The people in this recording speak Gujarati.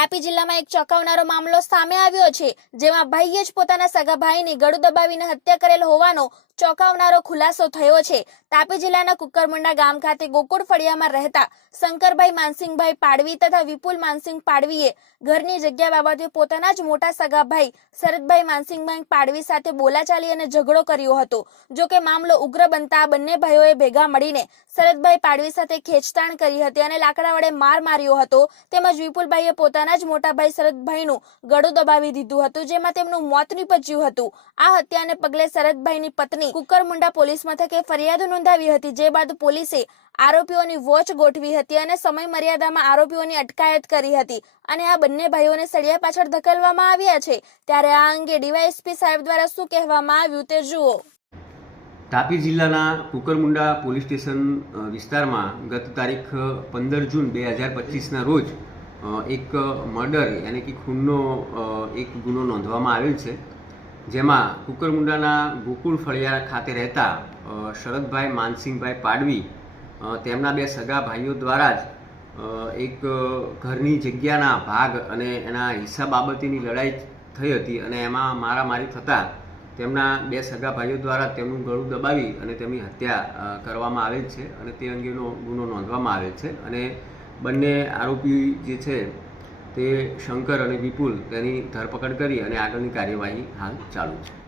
તાપી જિલ્લામાં એક ચોંકાવનારો મામલો સામે આવ્યો છે, જેમાં ભાઈએ જ પોતાના સગા ભાઈની ગળું દબાવીને હત્યા કરેલ હોવાનો ચોંકાવનારો ખુલાસો થયો છે. તાપી જિલ્લાના કુકરમુંડા ગામ ખાતે ગોકુળ ફળિયામાં રહેતા શંકરભાઈ માનસિંહભાઈ પાડવી તથા વિપુલ માનસિંહ પાડવીએ ઘરની જગ્યા બાબતે પોતાના જ મોટા સગા ભાઈ શરદભાઈ માનસિંહભાઈ પાડવી સાથે બોલાચાલી અને ઝઘડો કર્યો હતો. જો કે મામલો ઉગ્ર બનતા બંને ભાઈઓએ ભેગા મળીને શરદભાઈ પાડવી સાથે ખેંચતાણ કરી હતી અને લાકડા વડે માર માર્યો હતો. તેમજ વિપુલભાઈએ પોતાના જ મોટા ભાઈ શરદભાઈનું ગળું દબાવી દીધું હતું, જેમાં તેમનું મોત નીપજ્યું હતું. આ હત્યાને પગલે શરદભાઈની પત્ની કુકરમુંડા પોલીસ મથકે ફરિયાદ નોંધાવી હતી, જે બાદ પોલીસે આરોપીઓની વોચ ગોઠવી હતી અને સમય મર્યાદામાં આરોપીઓની અટકાયત કરી હતી. અને આ બંને ભાઈઓને સળિયા પાછળ ધકેલવામાં આવ્યા છે. ત્યારે આ અંગે ડીવાયએસપી સાહેબ દ્વારા શું કહેવામાં આવ્યું તે જુઓ. તાપી જિલ્લાના કુકરમુંડા પોલીસ સ્ટેશન વિસ્તારમાં ગત તારીખ પંદર જૂન બે હજાર પચીસના રોજ એક મર્ડર યાની કે ખૂનનો એક ગુનો નોંધવામાં આવેલ છે. જેમાં કુકરમુંડાના ગોકુળ ફળિયા ખાતે રહેતા શરદભાઈ માનસિંહભાઈ પાડવી તેમના બે સગા ભાઈઓ દ્વારા જ એક ઘરની જગ્યાના ભાગ અને એના હિસ્સા બાબતેની લડાઈ થઈ હતી અને એમાં મારામારી થતાં તેમના બે સગા ભાઈઓ દ્વારા તેમનું ગળું દબાવી અને તેમની હત્યા કરવામાં આવેલ છે અને તે અંગેનો ગુનો નોંધવામાં આવેલ છે. અને બંને આરોપી જે છે તે શંકર અને વિપુલ તેની ધરપકડ કરી અને આગળની કાર્યવાહી હાલ ચાલુ છે.